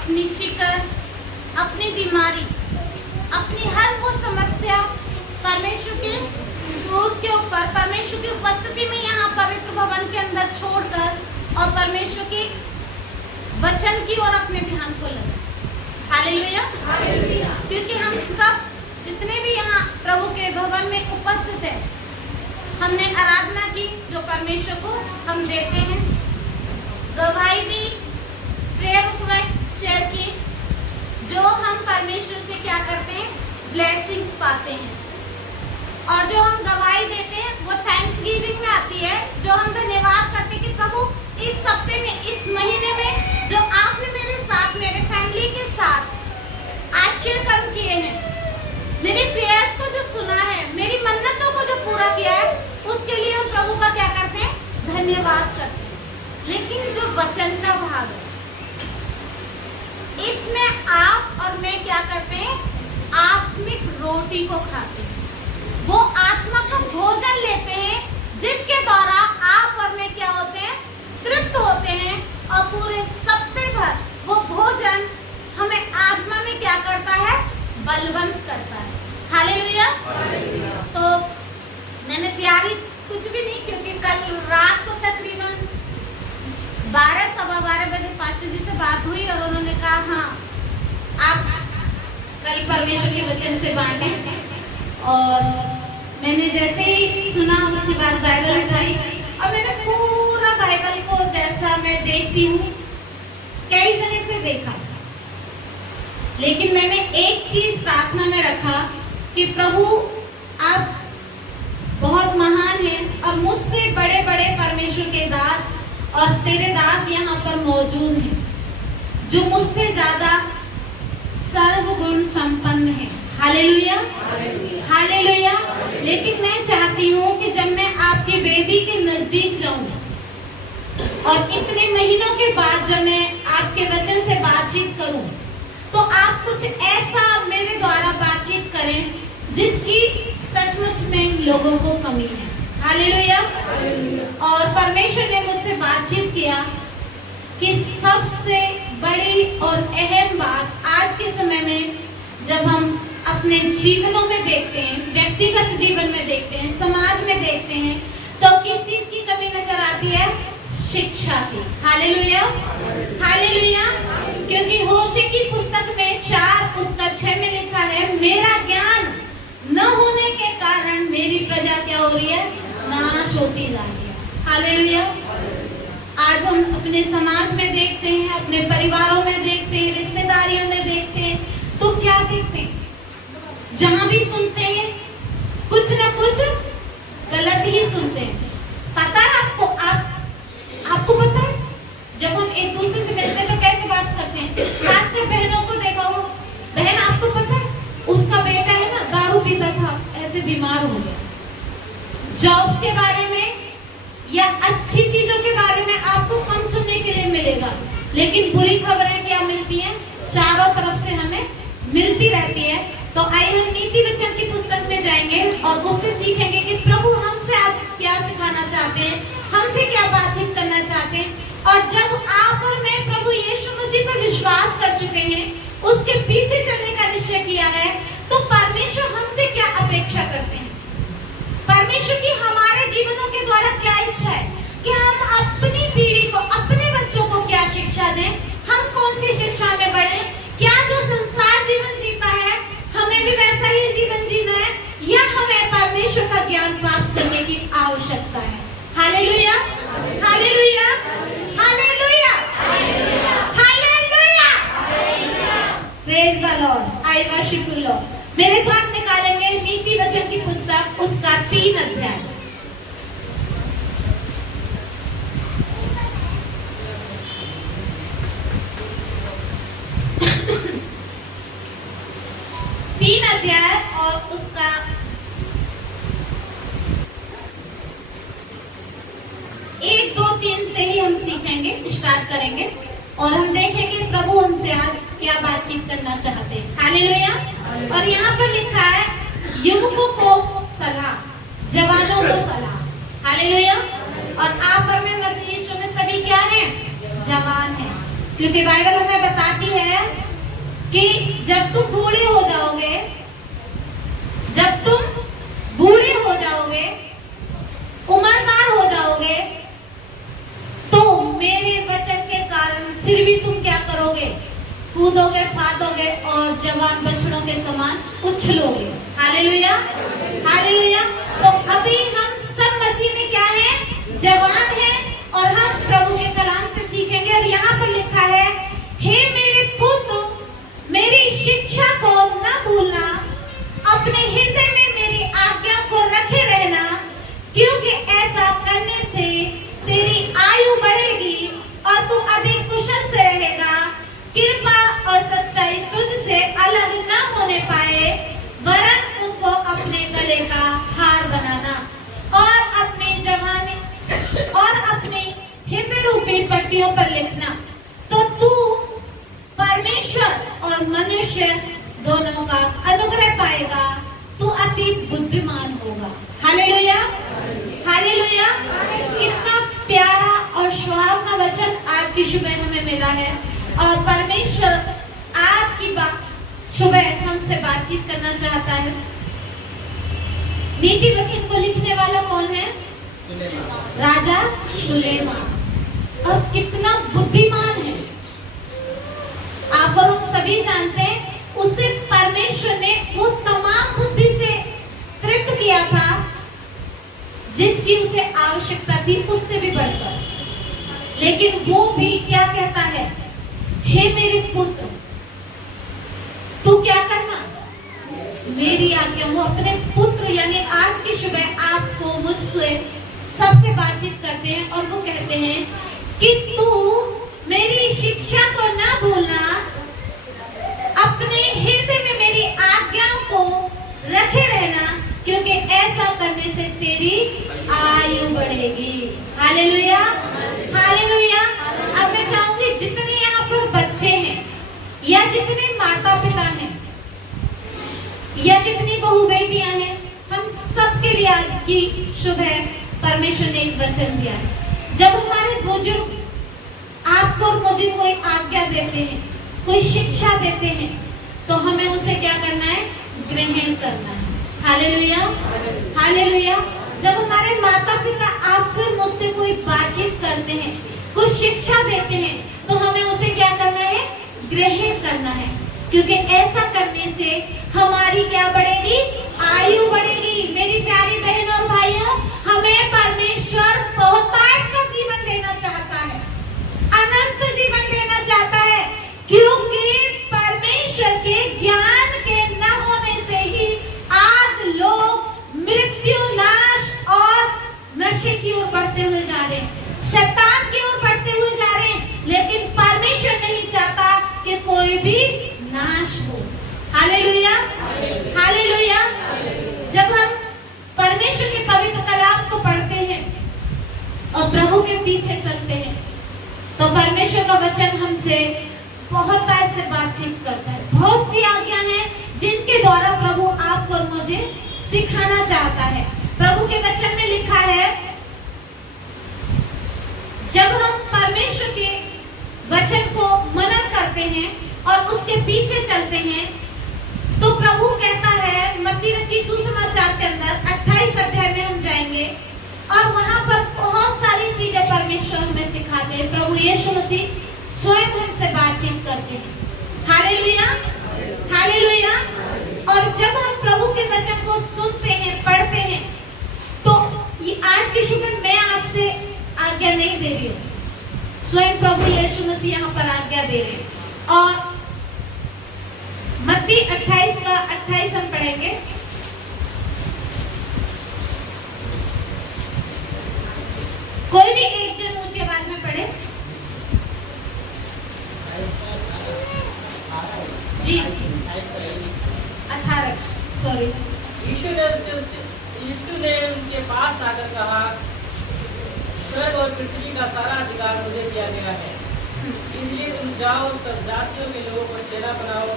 अपनी फिक्र, अपनी बीमारी, अपनी हर वो समस्या परमेश्वर के क्रूस के ऊपर, परमेश्वर की उपस्थिति में यहाँ पवित्र भवन के अंदर छोड़कर और परमेश्वर की वचन की ओर अपने ध्यान को लगे। Hallelujah, hallelujah. क्योंकि हम सब जितने भी यहाँ प्रभु के भवन में उपस्थित हैं, हमने आराधना की जो परमेश्वर को हम देते हैं, गवाही दी, प्रेयर रिक्वेस्ट शेयर की, जो हम परमेश्वर से क्या करते हैं, ब्लेसिंग्स पाते हैं। और जो हम गवाही देते हैं वो थैंक्स गिविंग में आती है, जो हम धन्यवाद करते हैं कि प्रभु इस हफ्ते में, इस महीने में जो आपने मेरे साथ, मेरे फैमिली के साथ आश्चर्य कर्म किए हैं, मेरी प्रेयर्स को जो सुना है, मेरी मन्नतों को जो पूरा किया है, उसके लिए हम प्रभु का क्या करते हैं, धन्यवाद करते हैं। लेकिन जो वचन का भाग है, इसमें आप और मैं क्या करते हैं, आत्मिक रोटी को खाते हैं, वो आत्मा का भोजन लेते हैं, जिसके द्वारा आप और मैं क्या होते हैं, तृप्त होते हैं। और पूरे सप्ताह भर वो भोजन हमें आत्मा में क्या करता है, बलवंत करता है। हालेलुया। तो मैंने तैयारी कुछ भी नहीं, क्योंकि कल रात को तकरीबन 12 सवा 12 बजे पास्टर जी से बात हुई और उन्होंने कहा हाँ आप कल परमेश्वर के वचन से बांटें। और मैंने जैसे ही सुना उसके बाद बाइबल उठाई और मैंने पूरा बाइबल को, जैसा मैं देखती हूँ, कई जगह से देखा, लेकिन मैंने एक चीज प्रार्थना में रखा कि प्रभु आप बहुत महान हैं और मुझसे बड़े बड़े परमेश्वर के दास और तेरे दास यहाँ पर मौजूद हैं, जो मुझसे ज्यादा सर्वगुण संपन्न है। Hallelujah, hallelujah. लेकिन मैं चाहती हूँ कि जब मैं आपकी वेदी के नजदीक जाऊँ और इतने महीनों के बाद जब मैं आपके वचन से बातचीत करूँ, तो आप कुछ ऐसा मेरे द्वारा बातचीत करें जिसकी सचमुच में लोगों को कमी है। हालेलुया। और परमेश्वर ने मुझसे बातचीत किया कि सबसे बड़ी और अहम बात आज के समय में, जब हम अपने जीवनों में देखते हैं, व्यक्तिगत जीवन में देखते हैं, समाज में देखते हैं, तो किस चीज की कमी नजर आती है, शिक्षा की। Hallelujah, hallelujah. क्योंकि होशे की पुस्तक में 4:6 में लिखा है, मेरा ज्ञान न होने के कारण मेरी प्रजा क्या हो रही है, नाश होती जा रही है। हालेलुया। आज हम अपने समाज में देखते हैं, अपने परिवारों में देखते हैं, रिश्तेदारियों में देखते हैं, तो क्या देखते हैं, जहां भी सुनते हैं कुछ न कुछ गलत ही सुनते हैं। पता है आपको पता है, जब हम एक दूसरे से मिलते हैं तो कैसे बात करते हैं, खासकर बहनों को देखा हो, बहन आपको पता है उसका बेटा है ना, दारू पीता था, ऐसे बीमार हो गया। जॉब्स के बारे में या अच्छी चीजों के बारे में आपको कम सुनने के लिए मिलेगा, लेकिन बुरी खबरें क्या मिलती हैं, चारों तरफ से हमें मिलती रहती है। तो आइए हम नीति वचन की पुस्तक में जाएंगे और उससे सीखेंगे कि प्रभु हमसे आज क्या सिखाना चाहते हैं, हमसे क्या बातचीत करना चाहते हैं। और जब आप और मैं प्रभु यीशु मसीह पर विश्वास कर चुके हैं, उसके पीछे चलने का निश्चय किया है, तो परमेश्वर हमसे क्या अपेक्षा करते हैं, परमेश्वर की हमारे जीवनों के द्वारा क्या इच्छा है कि हम अपनी पीढ़ी को, अपने बच्चों को क्या शिक्षा दें, हम कौन सी शिक्षा में बढ़े, क्या जो संसार जीवन जीता है हमें भी वैसा ही जीवन जीना है, या हमें परमेश्वर का ज्ञान प्राप्त करने की आवश्यकता है। Hallelujah, hallelujah, hallelujah, hallelujah, praise the Lord, I worship you Lord. मेरे साथ निकालेंगे नीति वचन की पुस्तक, उसका 3 अध्याय। और उसका 1, 2, 3 से ही हम सीखेंगे, स्टार्ट करेंगे और हम देखेंगे प्रभु हमसे आज क्या बातचीत करना चाहते हैं। हालेलुया। और यहाँ पर लिखा है, युवकों को सलाह, जवानों को सलाह। हालेलुया। और आप और मैं मसीह यीशु में सभी क्या हैं, जवान हैं, क्योंकि बाइबल हमें बताती है कि जब तुम बूढ़े हो जाओगे, जब तुम बूढ़े हो जाओगे, उम्रदार हो जाओगे, तो मेरे वचन के कारण फिर भी तुम क्या करोगे? कूदोगे, फादोगे और जवान बछड़ों के समान उछलोगे। Hallelujah, hallelujah. तो अभी हम सब मसीह में क्या है? जवान हैं, और हम प्रभु के कलाम से सीखेंगे। और यहाँ पर लिखा है, हे मेरे पुत्र, मेरी शिक्षा को न भूलना, अपने हृदय में मेरी आज्ञा को रखे रहना, क्योंकि ऐसा करने से तेरी आयु बढ़ेगी और तू अधिक कुशल से रहेगा। कृपा और सच्चाई तुझसे अलग न होने पाए, वरन उनको अपने गले का हार बनाना और अपनी जवानी और अपनी हृदय रूपी पट्टियों पर लिखना, तो तू परमेश्वर और मनुष्य दोनों का अनुग्रह पाएगा, तू अति बुद्धिमान होगा। Hallelujah, hallelujah. कितना प्यारा और सुहावना वचन आज की सुबह हमें मिला है, और परमेश्वर आज की सुबह हमसे बातचीत करना चाहता है। नीति वचन को लिखने वाला कौन है? राजा सुलेमान। और कितना बुद्धिमान है, आप और हम सभी जानते हैं। उसे परमेश्वर ने वो तमाम बुद्धि से तृप्त किया था जिसकी उसे आवश्यकता थी, उससे भी बढ़कर। लेकिन वो भी क्या कहता है? हे मेरे पुत्र, तू क्या करना? मेरी आज्ञा। वो अपने पुत्र यानी आज की सुबह आपको मुझसे सबसे बातचीत करते हैं, और वो कहते हैं कि तू मेरी शिक्षा को ना भूलना, अपने हृदय में मेरी आज्ञाओं को रखे रहना, क्योंकि ऐसा करने से तेरी आयु बढ़ेगी। Hallelujah, hallelujah. अब मैं चाहूंगी जितने यहाँ पर बच्चे हैं, या जितने माता पिता हैं, या जितनी बहू बेटियां हैं, हम सबके लिए आज की सुबह परमेश्वर ने एक वचन दिया है। जब हमारे बुजुर्ग आपको और मुझे कोई आज्ञा देते हैं, कोई शिक्षा देते हैं, तो हमें उसे क्या करना है? ग्रहण करना है। Hallelujah, hallelujah. जब हमारे माता पिता आपसे मुझसे कोई बातचीत करते हैं, कुछ शिक्षा देते हैं, तो हमें उसे क्या करना है? ग्रहण करना है, क्योंकि ऐसा करने से हमारी क्या बढ़ेगी? आयु बढ़ेगी। मेरी प्यारी बहनों और भाइयों, हमें परमेश्वर बहुतायत का जीवन देना चाहता है, अनंत जीवन देना चाहता है, क्योंकि परमेश्वर के ज्ञान के न होने से ही आज लोग मृत्यु, नाश और नशे की ओर बढ़ते हुए जा रहे हैं, शैतान की ओर बढ़ते हुए जा रहे हैं। लेकिन परमेश्वर नहीं चाहता कि कोई भी नाश हो। Hallelujah, hallelujah. जब हम परमेश्वर के पवित्र कलाम को पढ़ते हैं और प्रभु के पीछे चलते हैं, तो परमेश्वर का वचन हमसे बहुत ऐसे बातचीत करता है। बहुत सी आज्ञा हैं जिनके द्वारा प्रभु आपको और मुझे सिखाना चाहता है। प्रभु के वचन में लिखा है, जब हम परमेश्वर के वचन को मनन करते हैं और उसके पीछे चलते हैं, तो प्रभु कहता है, मत्ती रचित सुसमाचार के अंदर 28 अध्याय में हम जाएंगे, और वहां पर बहुत सारी चीजें परमेश्वर हमें सिखाते हैं। प्रभु यीशु मसीह स्वयं हमसे बातचीत करते हैं। Hallelujah, hallelujah. और जब हम प्रभु के वचन को सुनते हैं, पढ़ते हैं, तो ये आज की सुबह मैं आपसे आज्ञा नहीं दे रही हूँ, स्वयं प्रभु यीशु मसीह यहाँ पर आज्ञा दे रहे हैं। और मत्ती 28 का 28 हम पढ़ेंगे। कोई भी एक जन ऊंची आवाज में पढ़े। जी 18 सॉरी। यीशु ने उनके पास आकर कहा, स्वर्ग और पृथ्वी का सारा अधिकार मुझे दिया गया है, इसलिए तुम जाओ, सब जातियों के लोगों को चेला बनाओ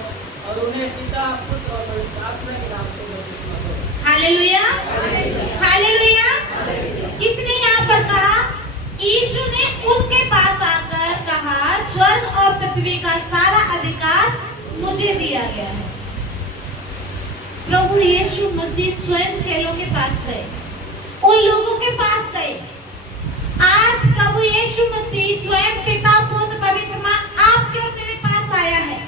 और उन्हें पिता, पुत्र और पवित्र आत्मा के नाम से बपतिस्मा दो। Hallelujah, hallelujah. किसने यहाँ पर कहा? यीशु ने उनके पास आकर कहा, स्वर्ग और पृथ्वी का सारा अधिकार मुझे दिया गया है। प्रभु यीशु मसीह स्वयं चेलों के पास गए, उन लोगों के पास गए। आज प्रभु यीशु मसीह स्वयं पिता पुत्र पवित्र मां आपके और मेरे पास आया है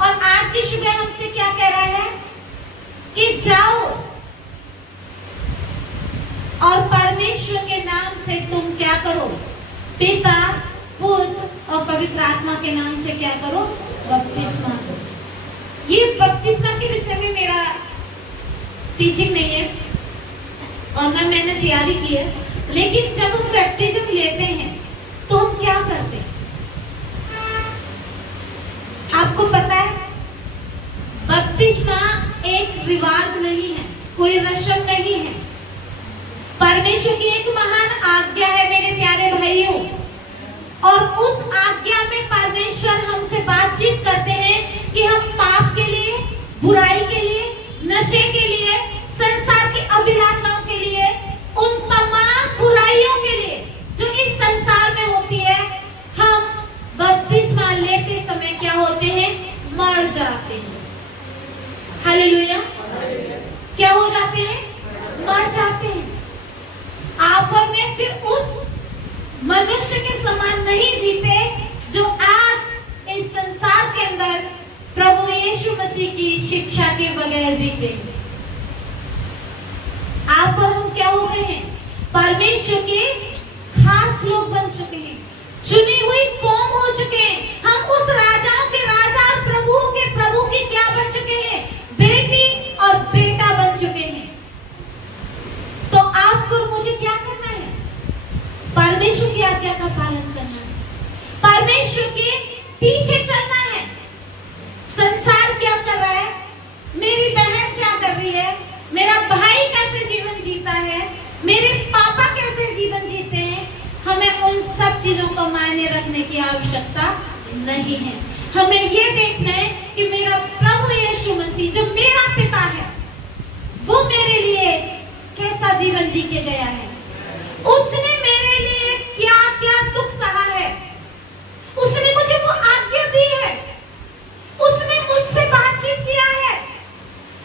और आज की सुबह हमसे क्या कह रहा है कि जाओ और परमेश्वर के नाम से तुम क्या करो, पिता पुत्र और पवित्र आत्मा के नाम से क्या करो, बपतिस्मा दो। ये बपतिस्मा के विषय में मेरा टीचिंग नहीं है और ना मैंने तैयारी की है, लेकिन जब हम बैप्टिज्म लेते हैं तो हम क्या करते हैं आपको पता है? बपतिस्मा एक रिवाज नहीं है, कोई रस्म नहीं है, परमेश्वर की एक महान आज्ञा है मेरे प्यारे भाइयों। और उस आज्ञा में परमेश्वर हमसे बातचीत करते हैं कि हम पाप के लिए, बुराई के लिए, नशे के लिए, संसार की अभिलाषाओं के लिए, उन तमाम बुराइयों के लिए जो इस संसार में होती है, हम बपतिस्मा लेते समय क्या होते हैं, मर जाते हैं। हालेलुया। क्या हो जाते हैं, मर जाते हैं। आप और मैं फिर उस मनुष्य के समान नहीं जीते जो आज इस संसार के अंदर प्रभु यीशु मसीह की शिक्षा के बगैर जीते। आप और हम क्या हो गए हैं, परमेश्वर के खास लोग बन चुके हैं, चुनी हुई कौम हो चुके हैं। हम उस राजाओं के राजा और प्रभुओं के प्रभु की क्या बन चुके हैं, बेटी और बेटा बन चुके हैं। तो आपको मुझे क्या करना है, परमेश्वर की आज्ञा का पालन करना है, परमेश्वर के पीछे चलना है। संसार क्या कर रहा है, मेरी बहन क्या कर रही है, मेरा भाई कैसे जीवन जीता है, मेरे पापा कैसे जीवन जीते हैं, हमें उन सब चीजों का मायने रखने की आवश्यकता नहीं है। हमें यह देखना है कि मेरा प्रभु यीशु मसीह जो मेरा पिता है, वो मेरे लिए कैसा जीवन जी के गया है, उसने मेरे लिए क्या क्या दुख सहा है, उसने मुझे वो आज्ञा दी है, उसने मुझसे बातचीत किया है,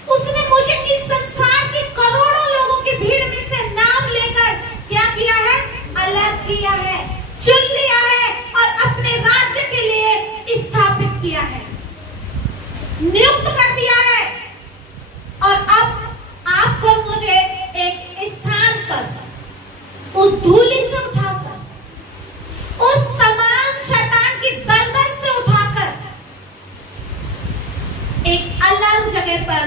उसने मुझे इस संसार के करोड़ों लोगों की भीड़ में से नाम लेकर क्या किया है, अलग किया है, चुन लिया है और अपने राज्य के लिए स्थापित किया है, नियुक्त कर दिया है। और अब आपको मुझे एक स्थान पर उस धूली से उठाकर, उस तमाम शैतान की दलदल से उठाकर एक अलग जगह पर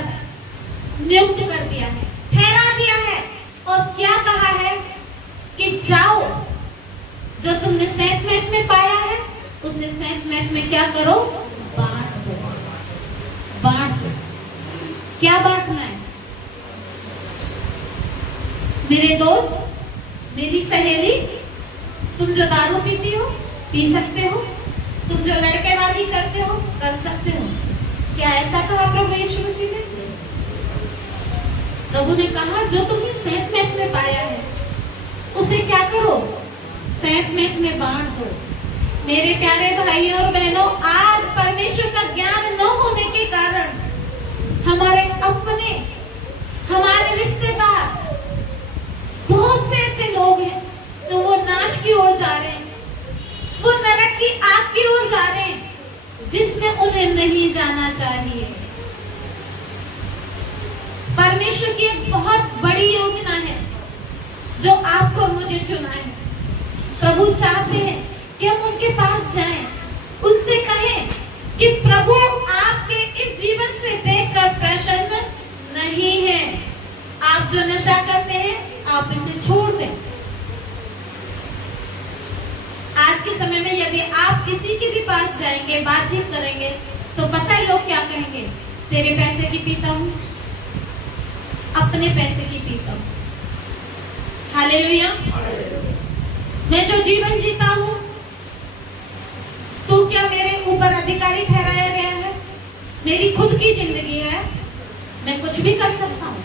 नियुक्त कर दिया है, ठहरा दिया है और क्या कहा है कि जाओ, जो तुमने सेंतमेंट में पाया है उसे सेंतमेंट में क्या करो, बांट दो। बांट दो। क्या बांटना है मेरे दोस्त, मेरी सहेली, तुम जो दारू पीती हो पी सकते हो, तुम जो लड़केबाजी करते हो कर सकते हो। क्या ऐसा कहा प्रभु यीशु मसीह ने? प्रभु ने कहा जो तुमने सेंतमेंट में पाया है उसे क्या करो, सेंतमेंट में बांट दो। मेरे प्यारे भाइयों और बहनों, आज परमेश्वर का ज्ञान न होने के कारण हमारे अपने, हमारे रिश्तेदार, बहुत से ऐसे लोग हैं जो वो नाश की ओर जा रहे हैं, वो नरक की आग की ओर जा रहे हैं, जिसमें उन्हें नहीं जाना चाहिए। परमेश्वर की एक बहुत बड़ी योजना है जो आपको मुझे चुना है। प्रभु चाहते हैं कि हम उनके पास जाएं, उनसे कहें कि प्रभु आपके इस जीवन से देखकर प्रसन्न नहीं है, आप जो नशा करते हैं आप इसे छोड़ दें। आज के समय में यदि आप किसी के भी पास जाएंगे, बातचीत करेंगे, तो पता है लोग क्या कहेंगे, तेरे पैसे की पीता हूं, अपने पैसे की पीता हूं। हालेलुया। मैं जो जीवन जीता हूं तो क्या मेरे ऊपर अधिकारी ठहराया गया है? मेरी खुद की जिंदगी है, मैं कुछ भी कर सकता हूं,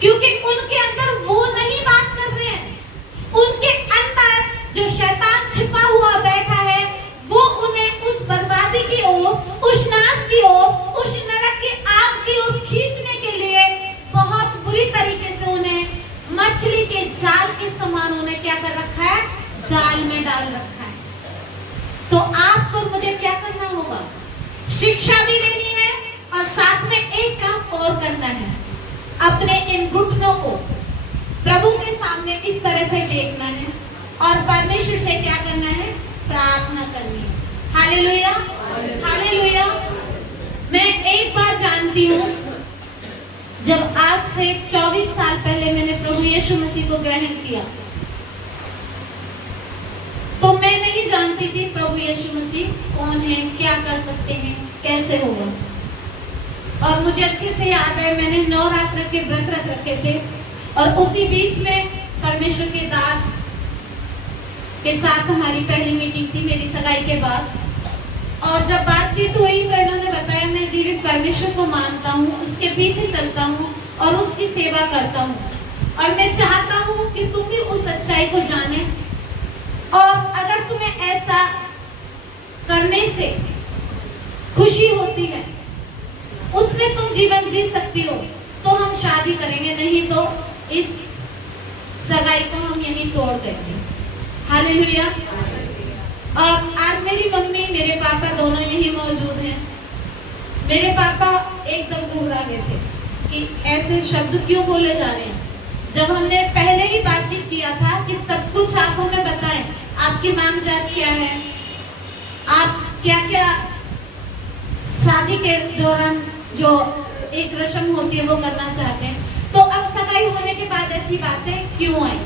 क्योंकि उनके अंदर वो नहीं बात कर रहे हैं। उनके अंदर जो शैतान छिपा हुआ बैठा है, वो उन्हें उस बर्बादी की ओर, उस नाश की ओर, उस शिक्षा भी लेनी है और साथ में एक काम और करना है, अपने इन घुटनों को प्रभु के सामने इस तरह से टेकना है और परमेश्वर से क्या करना है, प्रार्थना करनी है। Hallelujah, hallelujah. मैं एक बात जानती हूँ, जब आज से 24 साल पहले मैंने प्रभु यीशु मसीह को ग्रहण किया, तो मैं नहीं जानती थी प्रभु यीशु मसीह कौन है, क्या कर सकते हैं, कैसे होगा। और मुझे अच्छे से याद है, मैंने नवरात्र के व्रत रख रखे थे और उसी बीच में परमेश्वर के दास के साथ हमारी पहली मीटिंग थी मेरी सगाई के बाद। और जब बातचीत हुई तो इन्होंने बताया, मैं जीवित परमेश्वर को मानता हूँ, उसके पीछे चलता हूँ और उसकी सेवा करता हूँ, और मैं चाहता हूँ कि तुम भी उस सच्चाई को जाने, और अगर तुम्हें ऐसा करने से खुशी होती है, उसमें तुम जीवन जी सकती हो, तो हम शादी करेंगे, नहीं तो इस सगाई को हम यहीं तोड़ देंगे। हालेलुया। और आज मेरी मम्मी मेरे पापा दोनों यहीं मौजूद हैं। मेरे पापा एकदम घबरा गए थे कि ऐसे शब्द क्यों बोले जा रहे हैं। जब हमने पहले ही बातचीत किया था कि सब कुछ आप हमें बताएं, आपकी मांग जांच क्या है, आप क्या क्या शादी के दौरान जो एक रस्म होती है वो करना चाहते हैं, तो अब सगाई होने के बाद ऐसी बातें क्यों आई।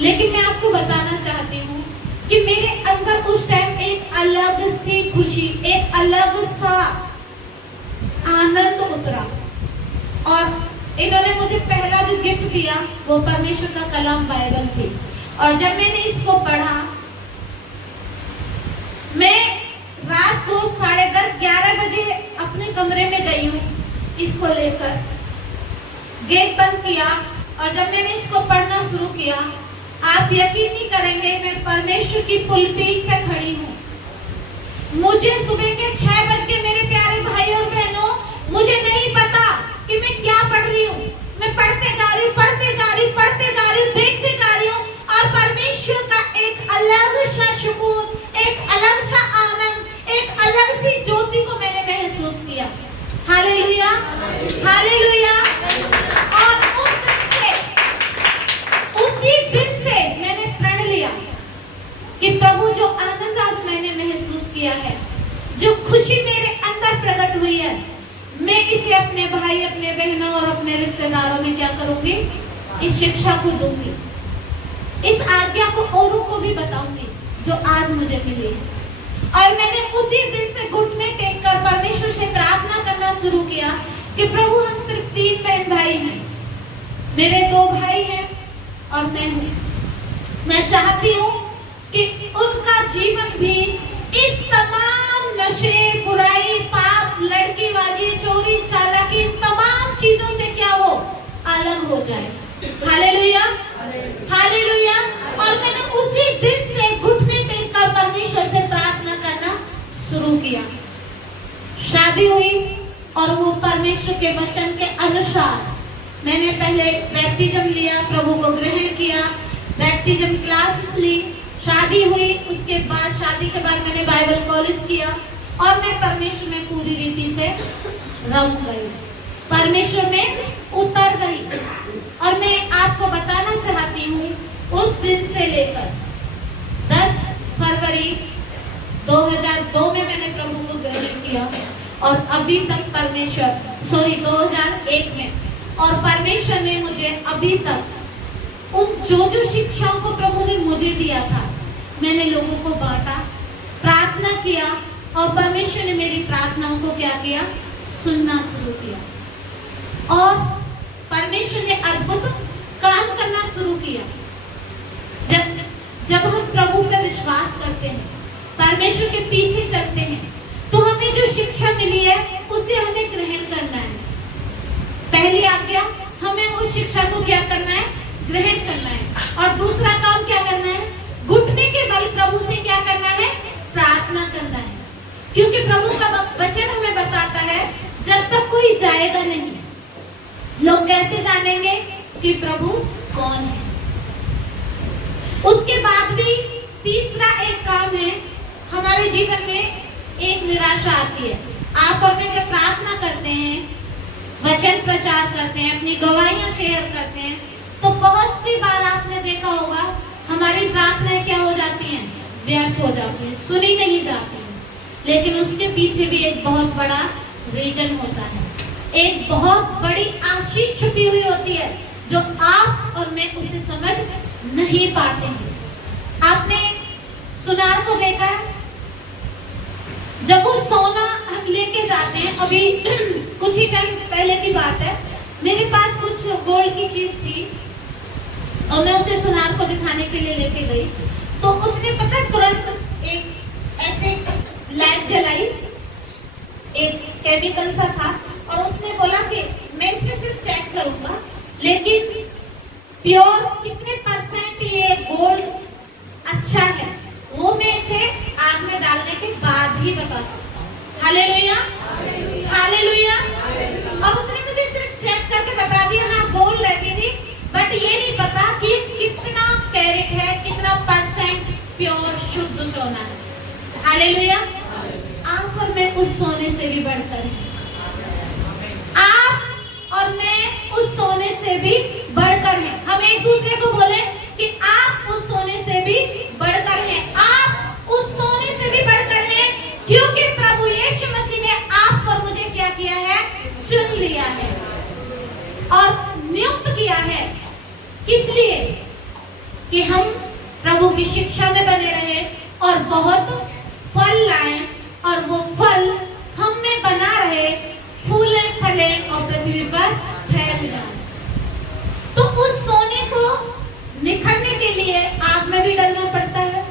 लेकिन मैं आपको बताना चाहती हूँ कि मेरे अंदर उस टाइम एक अलग सी खुशी, एक अलग सा आनंद उतरा। और इन्होंने मुझे पहला जो गिफ्ट दिया वो परमेश्वर का कलाम बाइबल थी। और जब मैंने इसको पढ़ा, मैं रात को 10:30-11 बजे अपने कमरे में गई हूँ इसको लेकर, गेट बंद किया, और जब मैंने इसको पढ़ना शुरू किया, आप यकीन नहीं करेंगे, मैं परमेश्वर की पुलपीठ पे खड़ी हूँ। मुझे सुबह के 6 बज के, मेरे प्यारे भाई और बहनों, मुझे नहीं पता कि मैं क्या पढ़ रही हूँ। मैं पढ़ते जा रही हूँ, पढ़ते जा रही हूँ, पढ़ते जा रही हूँ, देखते जा रही हूँ, और परमेश्वर का एक अलग सा सुकून, एक अलग सा आनंद, एक अलग सी ज्योति को मैंने महसूस किया। Hallelujah, hallelujah. और उसी दिन से मैंने प्रण लिया कि प्रभु, जो आनंद आज मैंने महसूस किया है, जो खुशी मेरे अंदर प्रकट हुई है, मैं इसे अपने भाई, अपने बहनों और अपने रिश्तेदारों में क्या करूंगी, इस शिक्षा को दूंगी, इस आज्ञा को औरों को भी बताऊंगी जो आज मुझे मिली है। और मैंने उसी दिन से घुटने टेक कर परमेश्वर से प्रार्थना करना शुरू किया कि प्रभु, हम सिर्फ 3 बहन भाई हैं, मेरे 2 भाई हैं और मैं हूँ। मैं चाहती हूँ कि उनका जीवन भी इस तमाम नशे, बुराई, पाप, लड़कीबाजी, चोरी, चालाकी, इन तमाम चीजों से क्या हो, अलग हो जाए। Hallelujah, hallelujah. और मैंने उसी दिन से घुटने टेक कर परमेश्वर से प्रार्थना करना शुरू किया। शादी हुई और वो परमेश्वर के वचन के अनुसार मैंने पहले बैप्टिज्म लिया, प्रभु को ग्रहण किया, बैप्टिज्म क्लासेस ली, शादी हुई। उसके बाद, शादी के बाद मैंने बाइबल कॉलेज किया और मैं परमेश्वर में पूरी रीति से रम गई, परमेश्वर में उतर गई। और मैं आपको बताना चाहती हूँ, उस दिन से लेकर 10 फरवरी 2002 में मैंने प्रभु को ग्रहण किया, और अभी तक 2001 में, और परमेश्वर ने मुझे अभी तक उन जो शिक्षाओं को प्रभु ने मुझे दिया था, मैंने लोगों को बांटा, प्रार्थना किया, और परमेश्वर ने मेरी प्रार्थनाओं को क्या किया, सुनना शुरू किया। और परमेश्वर ने अद्भुत काम करना शुरू किया। जब हम प्रभु पर विश्वास करते हैं, परमेश्वर के पीछे चलते हैं, तो हमें जो शिक्षा मिली है उसे हमें ग्रहण करना है। पहली आज्ञा, हमें उस शिक्षा को क्या करना है, ग्रहण करना है। और दूसरा काम क्या करना है, घुटने के बल प्रभु से क्या करना है, प्रार्थना करना है। क्योंकि प्रभु का वचन हमें बताता है, जब तक कोई जाएगा नहीं, लोग कैसे जानेंगे कि प्रभु कौन है। उसके बाद भी तीसरा एक काम है, हमारे जीवन में एक निराशा आती है। आप आप और मैं जब प्रार्थना करते हैं, वचन प्रचार करते हैं, अपनी गवाहियां शेयर करते हैं, तो बहुत सी बार आपने देखा होगा हमारी प्रार्थनाएं क्या हो जाती हैं, व्यर्थ हो जाती हैं, सुनी नहीं जाती हैं। लेकिन उसके पीछे भी एक बहुत बड़ा रीजन होता है, एक बहुत बड़ी आशीष छुपी हुई होती है जो आप और मैं उसे समझ नहीं पाते हैं। आपने सुनार को देखा है, जब वो सोना हम लेके जाते हैं, अभी कुछ ही टाइम पहले की बात है, मेरे पास कुछ गोल्ड की चीज थी और मैं उसे सुनार को दिखाने के लिए लेके गई, तो उसने पता है तुरंत एक ऐसे लैंप जलाई, एक केमिकल सा था, और उसने बोला कि मैं इसमें सिर्फ चेक करूंगा, लेकिन प्योर कितने परसेंट ये गोल्ड अच्छा है वो मैं इसे आग में डालने के बाद ही बता सकता हूँ। Hallelujah, hallelujah. और उसने मुझे सिर्फ चेक करके बता दिया, हाँ गोल्ड है दीदी, बट ये नहीं पता कि कितना कैरेट है, कितना परसेंट प्योर शुद्ध सोना है। हालेलुया। आप और मैं उस सोने से भी बढ़कर हैं, आप और मैं उस सोने से भी बढ़कर हैं। हम एक दूसरे को बोले कि आप उस सोने से भी बढ़कर हैं, आप उस सोने से भी बढ़कर हैं, क्योंकि प्रभु यीशु मसीह ने आप और मुझे क्या किया है, चुन लिया है और नियुक्त किया है। किस लिए? कि हम प्रभु की शिक्षा में बने रहे और बहुत फल लाएं, और वो फल हम में बना रहे, फूलें फलें और पृथ्वी पर फैल जाए। तो उस सोने को निखरने के लिए आग में भी डालना पड़ता है,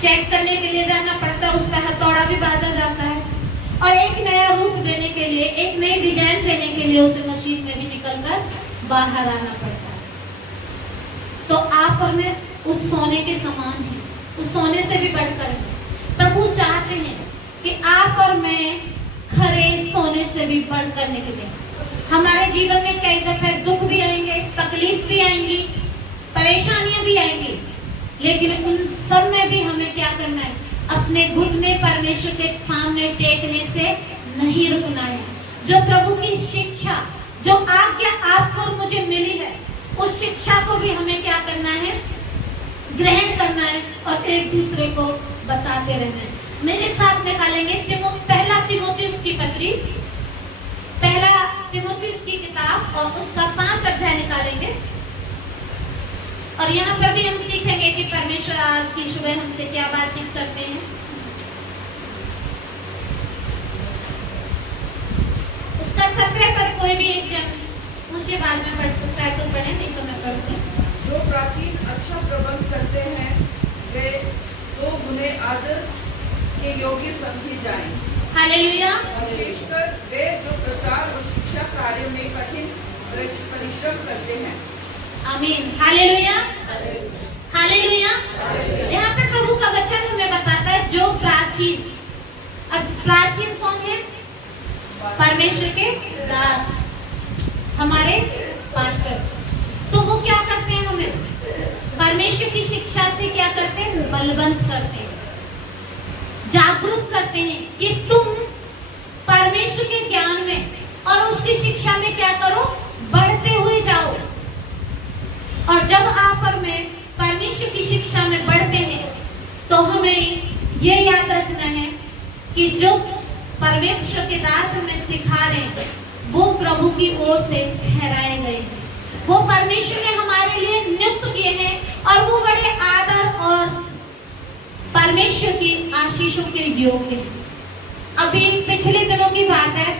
चेक करने के लिए जाना पड़ता है, उस पर हथौड़ा भी बाजा जाता है, और एक नया रूप देने के लिए, एक नई डिजाइन देने के लिए उसे मशीन में भी निकलकर बाहर आना पड़ता है। तो आप और मैं उस सोने के समान हैं, उस सोने से भी बढ़कर हैं। प्रभु चाहते हैं कि आप और मैं खरे सोने से भी बढ़कर निकले। हमारे जीवन में कई दफे दुख भी आएंगे, तकलीफ भी आएंगी, परेशानियां भी आएंगी, लेकिन उन सब में भी हमें क्या करना है, अपने घुटने परमेश्वर के सामने टेकने से नहीं रुकना है। जो प्रभु की शिक्षा, जो आज्ञा आपको और मुझे मिली है, उस शिक्षा को भी हमें क्या करना है, ग्रहण करना है और एक दूसरे को बताते रहना है। मेरे साथ निकालेंगे पहला तीमुथियुस की पत्री, पहला तीमुथियुस की किताब और उसका 5 अध्याय निकालेंगे। और यहाँ पर भी हम सीखेंगे कि परमेश्वर आज की सुबह हमसे क्या बातचीत करते हैं। उसका 17 पर कोई भी एक जन ऊंचे बाद में पढ़ सकता है तो पढ़े, नहीं तो मैं पढ़ती हूँ। जो प्राचीन अच्छा प्रबंध करते हैं वे 2 गुने आदर के योग्य समझे जाएं। हालेलुया। विशेषकर वे जो प्रचार और शिक्षा कार्य में कठिन परिश्रम करते हैं। आमीन। Hallelujah, hallelujah. यहाँ पे प्रभु का वचन हमें बताता है जो प्राचीन, अब प्राचीन कौन है? परमेश्वर के दास, हमारे पास्टर। तो वो क्या करते हैं, हमें परमेश्वर की शिक्षा से क्या करते हैं, बलवंत करते हैं, जागरूक करते हैं कि तुम परमेश्वर के ज्ञान में और उसकी शिक्षा में क्या करो, बढ़ते हुए जाओ। और जब आप और मैं परमेश्वर की शिक्षा में बढ़ते हैं तो हमें ये याद रखना है कि जो परमेश्वर के दास हमें सिखा रहे हैं वो प्रभु की ओर से ठहराए गए हैं, वो परमेश्वर ने हमारे लिए नियुक्त किए हैं और वो बड़े आदर और परमेश्वर की आशीषों के योग्य हैं। अभी पिछले दिनों की बात है,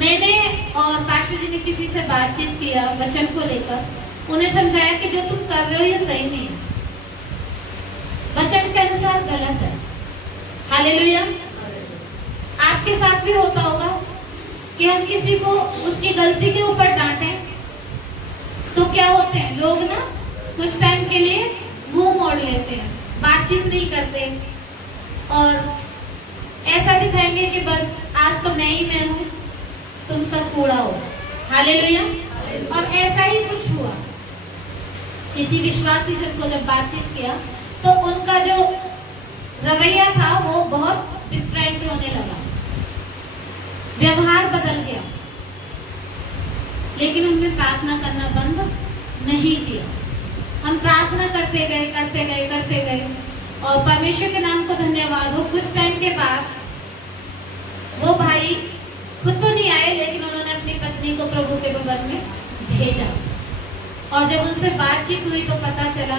मैंने और पास्टर जी ने किसी से बातचीत किया वचन को लेकर, उन्हें समझाया कि जो तुम कर रहे हो ये सही नहीं है, वचन के अनुसार गलत है। हालेलुया। आपके साथ भी होता होगा कि हम किसी को उसकी गलती के ऊपर डांटें तो क्या होते हैं लोग ना, कुछ टाइम के लिए मुंह मोड़ लेते हैं, बातचीत नहीं करते और ऐसा दिखाएंगे कि बस आज तो मैं ही मैं हूँ, तुम सब कूड़ा हो। हालेलुया। और ऐसा ही कुछ हुआ, किसी विश्वासी जन को जब बातचीत किया तो उनका जो रवैया था वो बहुत व्यवहार बदल गया, लेकिन हमने प्रार्थना करना बंद नहीं किया। हम प्रार्थना करते गए और परमेश्वर के नाम को धन्यवाद हो। कुछ टाइम के बाद वो भाई खुद तो नहीं आए, लेकिन उन्होंने अपनी पत्नी को प्रभु के भवन में भेजा। और जब उनसे बातचीत हुई तो पता चला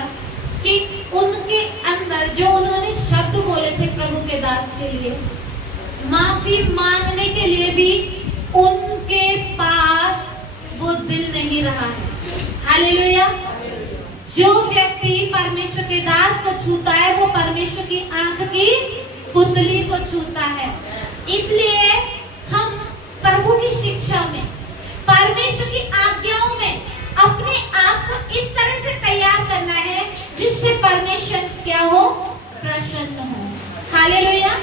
कि उनके अंदर जो उन्होंने शब्द बोले थे प्रभु के दास के लिए, माफी मांगने के लिए भी उनके पास वो दिल नहीं रहा है। हालेलुया। जो व्यक्ति परमेश्वर के दास को छूता है वो परमेश्वर की आंख की पुतली को छूता है। इसलिए हम प्रभु की शिक्षा में, परमेश्वर की आज्ञाओं में अपने आप को इस तरह से तैयार करना है जिससे परमेश्वर क्या हो, प्रसन्न हो। Hallelujah,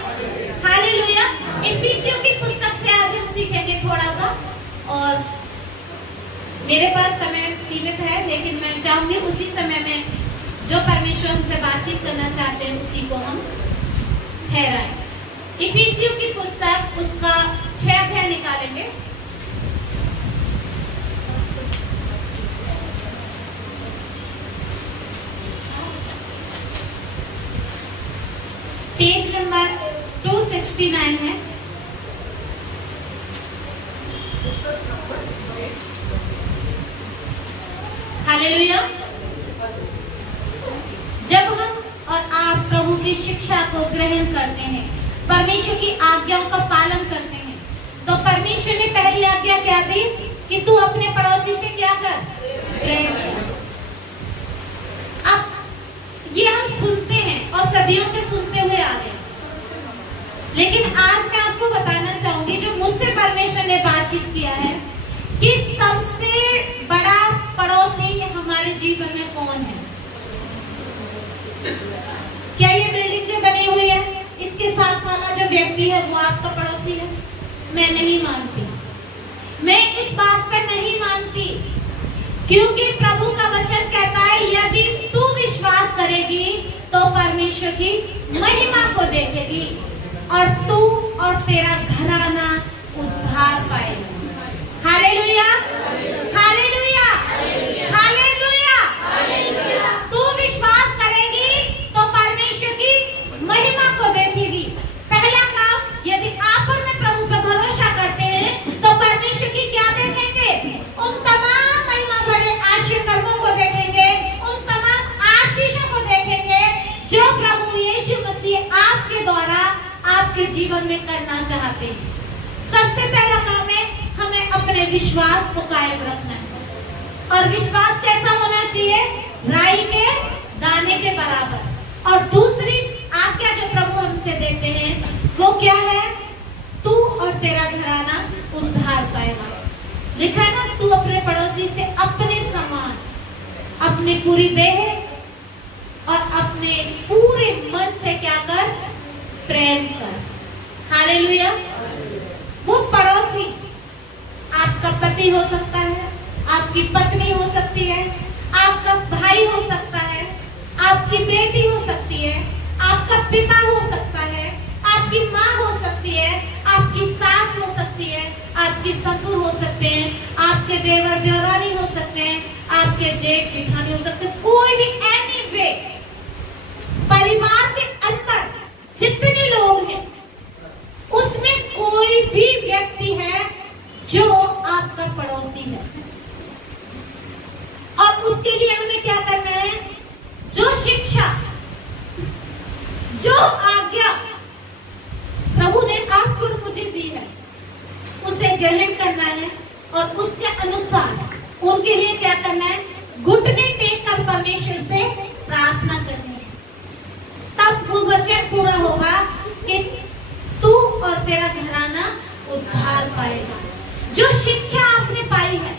hallelujah. इफिसियों की पुस्तक से आज हम सीखेंगे थोड़ा सा, और मेरे पास समय सीमित है, लेकिन मैं चाहूंगी उसी समय में जो परमेश्वर हमसे बातचीत करना चाहते हैं उसी को हम ठहराएं। इफिसियों की पुस्तक उसका 6 अध्याय निकालेंगे। पेज नंबर 269 है। हालेलुया। जब हम और आप प्रभु की शिक्षा को ग्रहण करते हैं, परमेश्वर की आज्ञाओं का पालन करते हैं, तो परमेश्वर ने पहली आज्ञा क्या दी कि तू अपने पड़ोसी से क्या कर, प्रेम कर। अब ये हम सुनते हैं और सदियों से सुनते हुए आ रहे हैं, लेकिन आज मैं आपको बताना चाहूंगी, जो मुझसे परमेश्वर ने बातचीत किया है, कि सबसे बड़ा पड़ोसी हमारे जीवन में कौन है। क्या ये बिल्डिंग जो बनी हुई है, इसके साथ वाला जो व्यक्ति है वो आपका पड़ोसी है? मैं नहीं मानती, मैं इस बात पर नहीं मानती, क्योंकि प्रभु का वचन कहता है यदि तू विश्वास करेगी तो परमेश्वर की महिमा को देखेगी और तू और तेरा घराना उद्धार पाएगा। Hallelujah, hallelujah, hallelujah. तू विश्वास करेगी तो परमेश्वर की महिमा को देखेगी। पहला काम, यदि आप और मैं प्रभु पर भरोसा करते हैं तो परमेश्वर की क्या देखेंगे? उन तमाम महिमा भरे आशीष कर्मों को देखेंगे, उन तमाम आशीषों को देखेंगे जो प्रभु यीशु मसीह आपके द्वारा आपके जीवन में करना चाहते हैं। सबसे पहला काम है हमें अपने विश्वास को कायम रखना है, और विश्वास कैसा होना चाहिए? राई के दाने के बराबर। और दूसरी आज्ञा जो प्रभु हमसे देते हैं वो क्या है? तू और तेरा घराना उद्धार पाएगा। लिखा है ना, तू अपने पड़ोसी से अपने समान, अपनी पूरी देह और अपने पूरे मन से क्या कर? प्रेम कर। हालेलुया। वो पड़ोसी आपका पति हो सकता है, आपकी पत्नी हो सकती है, आपका भाई हो सकता है, आपकी बेटी हो सकती है, आपका पिता हो सकता है, आपकी माँ हो सकती है, आपकी सास हो सकती है, आपकी ससुर हो सकते हैं, आपके देवर देवरानी हो सकते हैं, आपके जेठ जेठानी हो सकते हैं। कोई भी एनीवे परिवार के अंदर जितने लोग हैं उसमें कोई भी व्यक्ति है जो आपका पड़ोसी है, और उसके लिए हमें क्या करना है? जो शिक्षा, जो आज्ञा प्रभु ने आपको और मुझे दी है उसे ग्रहण करना है, और उसके अनुसार उनके लिए क्या करना है? घुटने टेक कर परमेश्वर से प्रार्थना करनी है। तब वो वचन पूरा होगा कि तू और तेरा घराना उद्धार पाएगा। जो शिक्षा आपने पाई है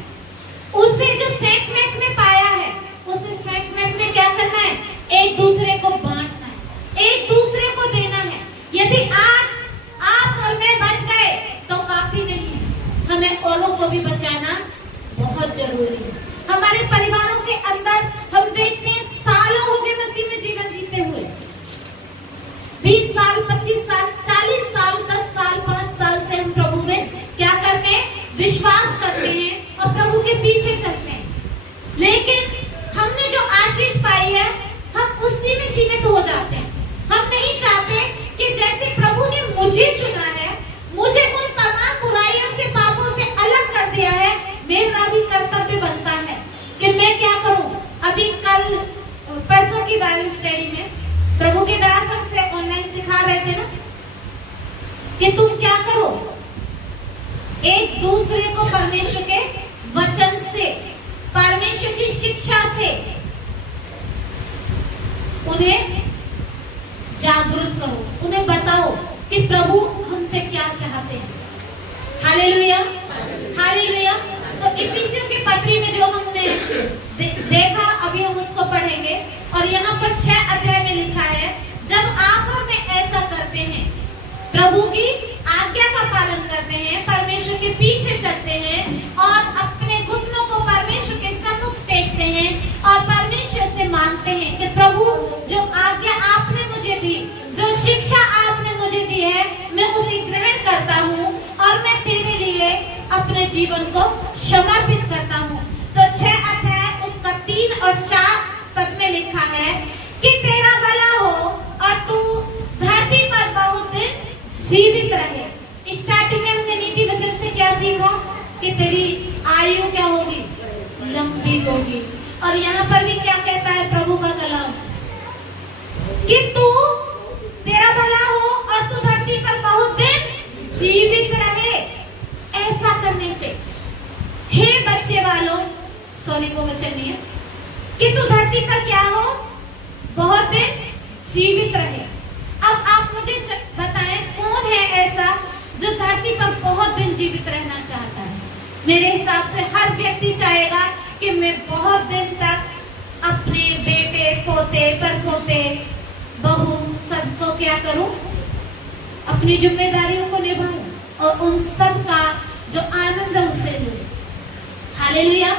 उसे जो सेंकमेंट में पाया है, उसे सेंकमेंट में क्या करना है? एक दूसरे को बांटना है, एक दूसरे को देना है। यदि आज आप और मैं बच गए तो काफी नहीं है, हमें औरों को भी बचाना बहुत जरूरी है। हमारे परिवारों के अंदर हम देखते हैं सालों हो गए मसीह में जीवन जीते हुए, 20 साल, 25 साल, 40 साल, 10 साल, 5 साल से हम प्रभु में कि तुम क्या करो, एक दूसरे को परमेश्वर के वचन से, परमेश्वर की शिक्षा से उन्हें जागरूक करो, उन्हें बताओ कि प्रभु हमसे क्या चाहते हैं। Hallelujah, hallelujah. तो इफिसियों की पत्री में जो हमने देखा, अभी हम उसको पढ़ेंगे, और यहाँ पर 6 अध्याय में लिखा है, जब आप और मैं ऐसा करते हैं, प्रभु की आज्ञा का पालन करते हैं, परमेश्वर के पीछे चलते हैं और अपने घुटनों को परमेश्वर के सम्मुख टेकते हैं और परमेश्वर से मांगते हैं कि प्रभु जो आज्ञा आपने मुझे दी, जो शिक्षा आपने मुझे दी है, मैं उसे ग्रहण करता हूँ और मैं तेरे लिए अपने जीवन को समर्पित करता हूँ। तो 6 अध्याय उसका 3 और 4 पद में लिखा है कि तेरा भला हो और तू धरती पर बहुत दिन जीवित रहे। स्टार्टिंग में हमने नीति वचन से क्या सीखा कि तेरी आयु क्या होगी, लंबी होगी। और यहाँ पर भी क्या कहता है प्रभु का कलाम कि तू, तेरा भला हो और तू धरती पर बहुत दिन जीवित रहे। ऐसा करने से, हे बच्चे वालों, सॉरी वो वचन नहीं है, कि तू धरती पर क्या हो, बहुत दिन जीवित रहे। अब आप मुझे बताएं कौन है ऐसा जो धरती पर बहुत दिन जीवित रहना चाहता है। मेरे हिसाब से हर व्यक्ति चाहेगा कि मैं बहुत दिन तक अपने बेटे, पोते, परपोते, बहू सबको क्या करूं, अपनी जिम्मेदारियों को निभाऊं और उन सब का जो आनंद है उससे लूं। हालेलुया।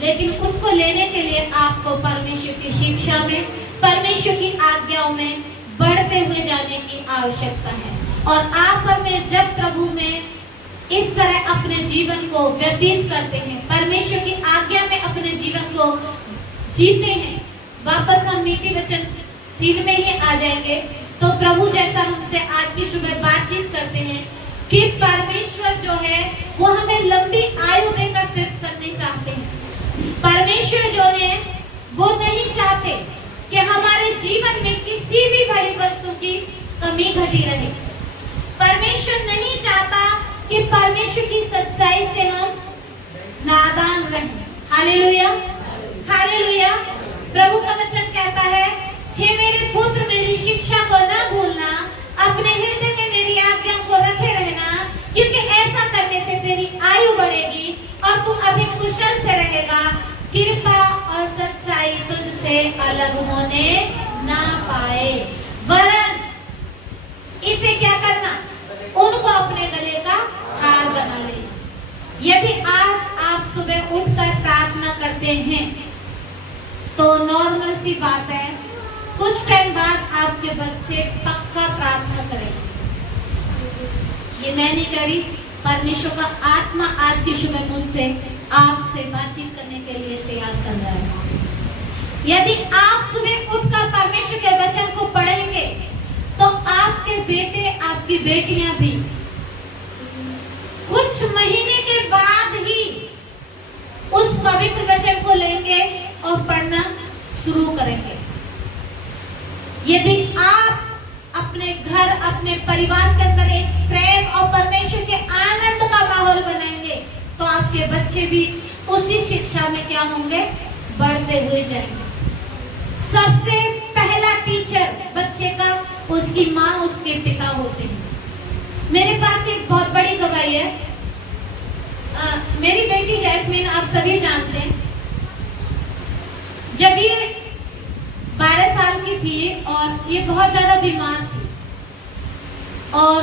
लेकिन उसको लेने के लिए आपको परमेश्वर की शिक्षा में, परमेश्वर की आज्ञाओं में बढ़ते हुए जाने की आवश्यकता है। और आप और मैं जब प्रभु में इस तरह अपने जीवन को व्यतीत करते हैं, परमेश्वर की आज्ञा में अपने जीवन को जीते हैं, वापस हम नीति वचन 3 में ही आ जाएंगे। तो प्रभु जैसा हमसे आज की सुबह बातचीत करते हैं कि परमेश्वर जो है वो हमें लंबी आयु देकर तृप्त करने चाहते हैं। परमेश्वर जो है वो नहीं चाहते कि हमारे जीवन में किसी भी भली वस्तु की कमी घटी रहे। परमेश्वर नहीं चाहता कि परमेश्वर की सच्चाई से हम नादान रहें। Hallelujah, hallelujah. प्रभु का वचन कहता है, हे मेरे पुत्र, मेरी शिक्षा को न भूलना, अपने हृदय में मेरी आज्ञाओं को रखे रहना, क्योंकि ऐसा करने से तेरी आयु बढ़ेगी और तू अधिक कुशल से रहेगा। कृपा और सच्चाई तुझसे अलग होने ना पाए। वरन इसे क्या करना, उनको अपने गले का हार बना लेना। यदि आज आप सुबह उठकर प्रार्थना करते हैं तो नॉर्मल सी बात है, कुछ टाइम बाद आपके बच्चे पक्का प्रार्थना करेंगे। ये मैं नहीं करी, परमेश्वर का आत्मा आज की सुबह मुझसे आपसे बातचीत करने के लिए तैयार कर रहा है। यदि आप सुबह उठकर परमेश्वर के वचन को पढ़ेंगे तो आपके बेटे, आपकी बेटियां भी कुछ महीने के बाद ही उस पवित्र वचन को लेंगे और पढ़ना शुरू करेंगे। यदि आप अपने घर, अपने परिवार के अंदर एक प्रेम और परमेश्वर के आनंद का माहौल बनाएंगे तो आपके बच्चे भी उसी शिक्षा में क्या होंगे, बढ़ते हुए जाएंगे। सबसे पहला टीचर बच्चे का उसकी माँ, उसके पिता होते हैं। मेरे पास एक बहुत बड़ी गवाही है। मेरी बेटी जैस्मिन, आप सभी जानते हैं, जब ये 12 साल की थी और ये बहुत ज्यादा बीमार थी और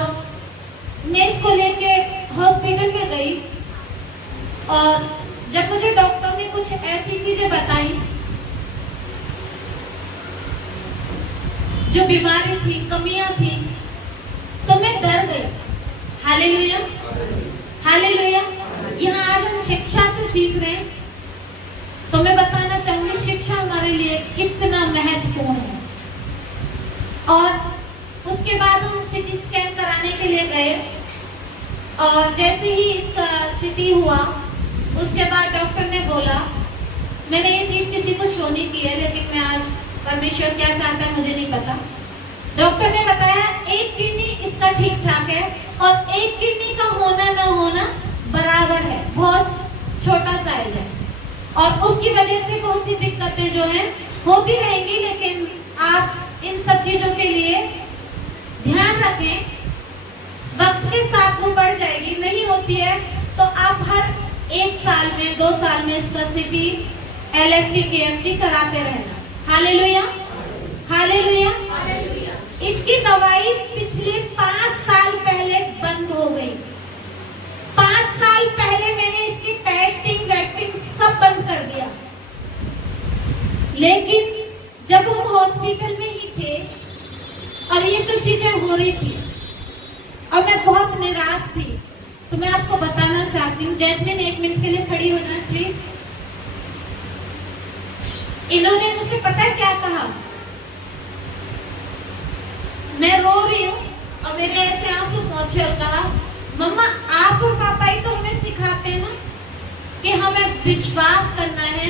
मैं इसको लेके हॉस्पिटल में गई और जब मुझे डॉक्टर ने कुछ ऐसी चीजें बताई जो बीमारी थी, कमियां थी, तो मैं डर गई। Hallelujah, hallelujah. यहाँ आज हम शिक्षा से सीख रहे हैं, तो मैं बताना चाहूंगी शिक्षा हमारे लिए कितना महत्वपूर्ण है। और उसके बाद हम सिटी स्कैन कराने के लिए गए और जैसे ही इसका सिटी हुआ उसके बाद डॉक्टर ने बोला, मैंने ये चीज किसी को शो नहीं की है, लेकिन मैं आज परमेश्वर क्या चाहता है मुझे नहीं पता, डॉक्टर ने बताया एक किडनी इसका ठीक ठाक है और एक किडनी का होना ना होना बराबर है, बहुत छोटा साइज है और उसकी वजह से बहुत सी दिक्कतें जो हैं होती रहेंगी। लेकिन आप इन सब चीजों के लिए ध्यान रखें, वक्त के साथ वो बढ़ जाएगी। नहीं होती है तो आप हर 1 साल में 2 साल में इसका CT, LFT, KFT कराते रहना। Hallelujah, hallelujah. इसकी दवाई पिछले 5 साल पहले बंद हो गई। 5 साल पहले मैंने इसकी टेस्टिंग वेस्टिंग सब बंद कर दिया। लेकिन जब हम हॉस्पिटल में ही थे और ये सब चीजें हो रही थी और मैं बहुत निराश थी, तो मैं आपको बताना चाहती हूँ। जैस्मिन 1 मिनट के लिए खड़ी हो जाए प्लीज। इन्होंने मुझसे पता है क्या कहा, मैं रो रही हूँ और मेरे ऐसे आंसू पहुंचे और कहा, मम्मा आप और पापा ही तो हमें सिखाते हैं ना कि हमें विश्वास करना है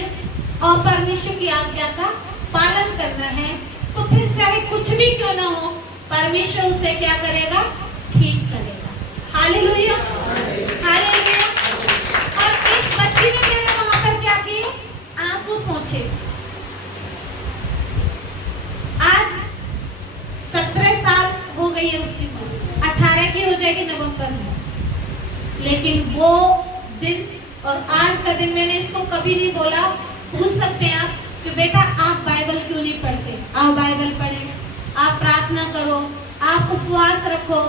और परमेश्वर की आज्ञा का पालन करना है, तो फिर चाहे कुछ भी क्यों ना हो परमेश्वर उसे क्या करेगा, ठीक करेगा। Hallelujah, hallelujah. और इस बच्ची ने मेरे वहां पर क्या किए, आंसू पहुंचे। आज 17 साल हो गई है उसकी उम्र, 18 की हो जाएगी नवंबर में। लेकिन वो दिन और आज का दिन मैंने इसको कभी नहीं बोला। पूछ सकते हैं आप कि बेटा आप बाइबल क्यों नहीं पढ़ते, आओ बाइबल पढ़ें, आप प्रार्थना करो, आप उपवास रखो,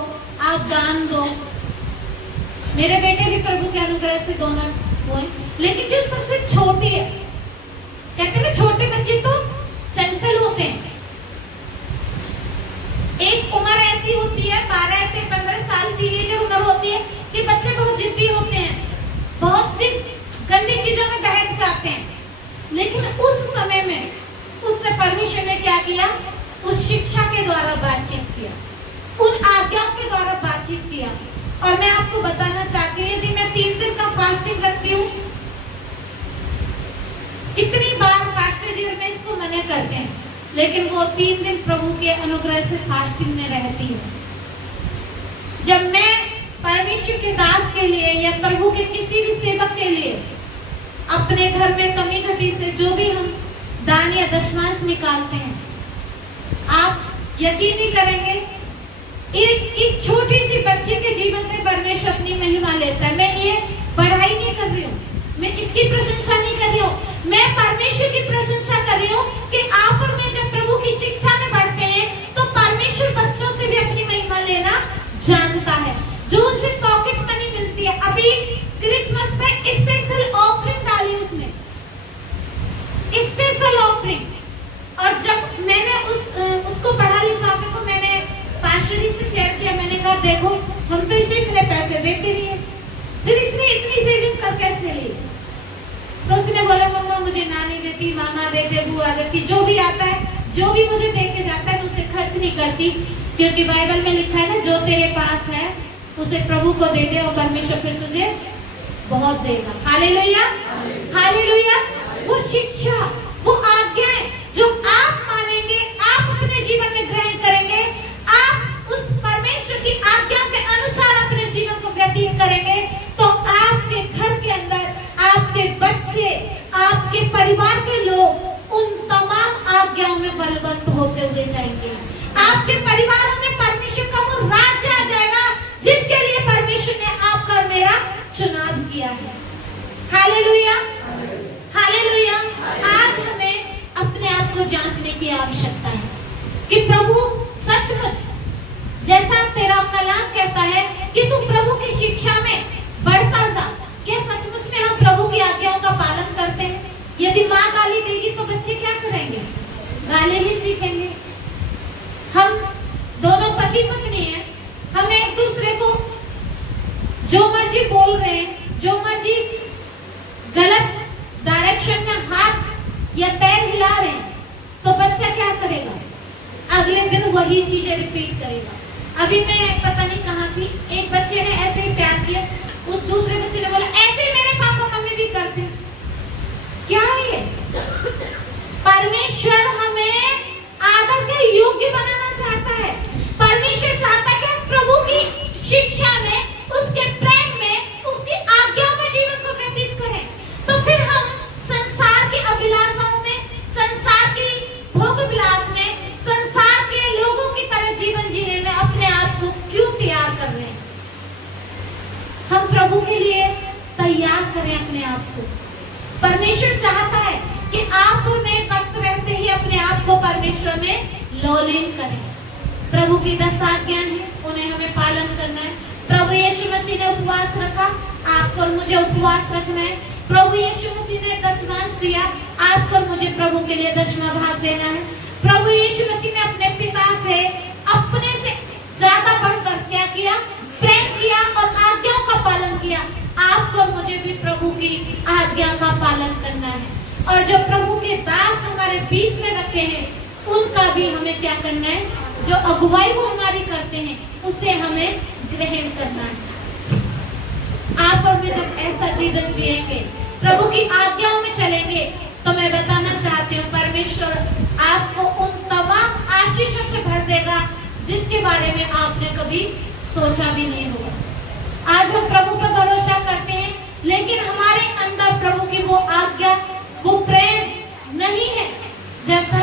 आप दान दो। मेरे बेटे भी प्रभु के अनुग्रह से दोनों हुए। लेकिन जो सबसे छोटी है, कहते हैं ना छोटे बच्चे तो चंचल होते हैं। एक उम्र ऐसी होती है 12 से 15 साल टीनेजर उम्र होती है कि बच्चे बहुत जिद्दी होते हैं, बहुत सी गंदी चीजों में बहक जाते हैं। लेकिन उस समय में उससे परमेश्वर ने क्या किया, उस शिक्षा के द्वारा बातचीत किया, उन आज्ञाओं के द्वारा बातचीत किया। और मैं आपको बताना चाहती हूँ, यदि मैं 3 दिन का फास्टिंग रखती हूँ, कितनी बार पास्टर जी में इसको मना करते हैं, लेकिन वो 3 दिन प्रभु के अनुग्रह से फास्टिंग में रहती है। जब मैं परमेश्वर के दास के लिए या प्रभु के किसी भी सेवक के लिए अपने घर में कमी घटी से जो भी हम दान या दशमांश निकालते हैं, आप यकीन नहीं करेंगे इस छोटी सी बच्ची के जीवन से परमेश्वर अपनी महिमा लेता है। मैं ये पढ़ाई नहीं कर रही हूँ, मैं इसकी प्रशंसा नहीं कर रही हूँ, मैं परमेश्वर की प्रशंसा कर रही हूँ कि आप और मैं जब प्रभु की शिक्षा में बढ़ते हैं तो परमेश्वर बच्चों से भी अपनी महिमा लेना जानता है। जो उसे पॉकेट मनी मिलती है, अभी क्रिसमस में स्पेशल ऑफरिंग डाली उसने, स्पेशल ऑफरिंग। और जब मैंने उसको पढ़ा लिफाफे को मैंने पास्टर जी से शेयर किया, मैंने कहा देखो हम तो इसे इतने पैसे देते नहीं है, फिर इसने इतनी सेविंग कर कैसे ली। तो उसने बोला मम्मा मुझे नानी देती, मामा देते, बुआ देती, जो भी आता है, जो भी मुझे दे के जाता है उसे खर्च नहीं करती, क्योंकि बाइबल में लिखा है ना, जो तेरे पास है उसे प्रभु को दे दे और परमेश्वर फिर तुझे बहुत देगा। Hallelujah, hallelujah. वो शिक्षा, वो आज्ञाएं जो आप मानेंगे, आप अपने जीवन में ग्रहण करेंगे, आप उस परमेश्वर की आज्ञा के अनुसार अपने जीवन को व्यतीत करेंगे, तो आपके घर के अंदर आपके बच्चे, आपके परिवार के लोग उन तमाम आज्ञाओं में बलवंत होते हुए जाएंगे। आपके परिवारों में परमेश्वर का वो राज्य आ जाएगा जिसके लिए परमेश्वर ने आपका और मेरा चुनाव किया है। Hallelujah, hallelujah. आज प्रभु के लिए तैयार करें अपने आप को। परमेश्वर चाहता है कि आप और मैं वक्त रहते ही अपने आप को परमेश्वर में लौलीन करें। प्रभु की 10 आज्ञाएं हैं, उन्हें हमें पालन करना है। प्रभु यीशु मसीह ने उपवास रखा, आपको और मुझे उपवास रखना है। प्रभु यीशु मसीह ने दशमांश दिया, आपको और मुझे प्रभु के लिए दशवां भाग देना है। प्रभु यीशु मसीह ने अपने पिता से अपने से ज्यादा बढ़कर क्या किया? प्रेम किया और आज्ञाओं का पालन किया। आपको और मुझे भी प्रभु की आज्ञा का पालन करना है। और जो प्रभु के दास हमारे बीच में रखे हैं, उनका भी हमें क्या करना है? जो अगुवाई वो हमारी करते हैं, उसे हमें ग्रहण करना है। आप और मैं जब ऐसा जीवन जिएंगे, प्रभु की आज्ञाओं में चलेंगे, तो मैं बताना चाहती हूँ परमेश्वर आपको उन तमाम आशीषों से भर देगा जिसके बारे में आपने कभी सोचा भी नहीं होगा। आज हम प्रभु पर भरोसा करते हैं, लेकिन हमारे अंदर प्रभु की वो आज्ञा, वो प्रेम नहीं है जैसा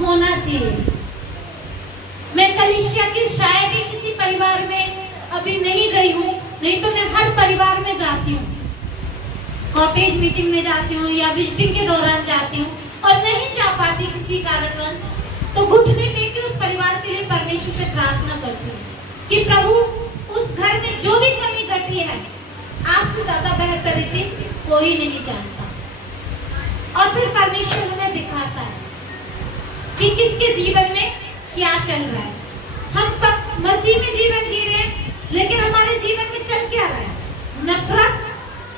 होना चाहिए। मैं कलीसिया की शायद ही किसी परिवार में अभी नहीं गई हूँ, नहीं तो मैं हर परिवार में जाती हूँ, कॉटेज मीटिंग में जाती हूँ या विजिटिंग के दौरान जाती हूँ, और नहीं जा पाती किसी कारणवश, तो घुटने टेक के उस परिवार के लिए परमेश्वर से प्रार्थना करती हूँ कि प्रभु उस घर में जो भी कमी घटी है, आपसे ज्यादा बेहतर रीति कोई नहीं जानता। और फिर परमेश्वर हमें दिखाता है कि किसके जीवन में क्या चल रहा है। हम मसीह में जीवन जी रहे हैं, लेकिन हमारे जीवन में चल क्या रहा है? नफरत,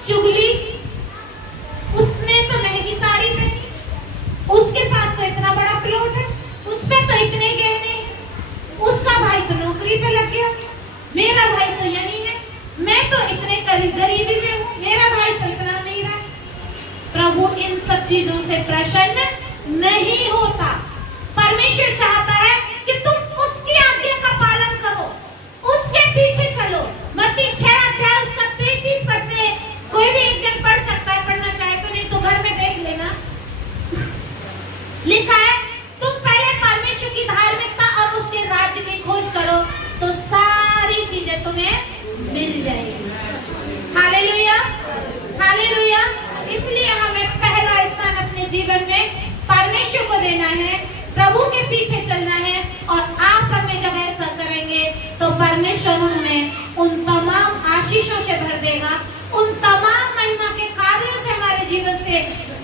चुगली। उसने तो महंगी साड़ी पहनी, उसके पास तो इतना बड़ा प्लॉट है, उस पे तो इतने गहने हैं, उसका भाई तो नौकरी पे लग गया, मेरा भाई तो यही है, मैं तो इतने गरीबी में हूँ, मेरा भाई तो इतना अमीर है। प्रभु इन सब चीजों से प्रसन्न नहीं होता। परमेश्वर चाहता है कि तुम उसकी आज्ञा का पालन करो, उसके पीछे चलो। मत्ती 6 अध्याय उसका 33 पद में कोई भी एक जन पढ़ सकता है, पढ़ना चाहे तो, नहीं तो घर में देख लेना। लिखा है, तुम पहले परमेश्वर की धार्मिकता और उसके राज्य की खोज करो, तो सारी चीजें तुम्हें मिल जाएगी। Hallelujah, hallelujah. इसलिए हमें पहला स्थान अपने जीवन में परमेश्वर को देना है, प्रभु के पीछे चलना है। और आप और मैं जब ऐसा करेंगे, तो परमेश्वर हमें उन तमाम आशीषों से भर देगा, उन तमाम महिमा के कार्यों से हमारे जीवन से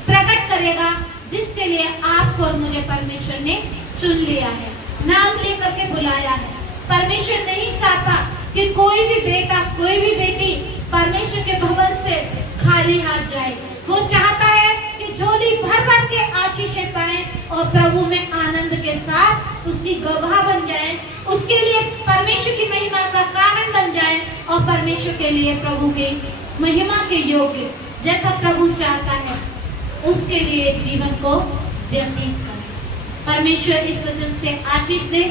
प्रकट करेगा, जिसके लिए आपको और मुझे परमेश्वर ने चुन लिया है, नाम लेकर के बुलाया है। परमेश्वर नहीं चाहता कि कोई भी बेटा, कोई भी बेटी परमेश्वर के भवन से खाली हाथ जाए। वो चाहता है कि झोली भर भर के आशीषें पाएं और प्रभु में आनंद के साथ उसकी गवाह बन जाएं, उसके लिए परमेश्वर की महिमा का कारण बन जाएं, और परमेश्वर के लिए प्रभु के महिमा के योग्य, जैसा प्रभु चाहता है, उसके लिए जीवन को व्यतीत करें। परमेश्वर इस वचन से आशीष दे।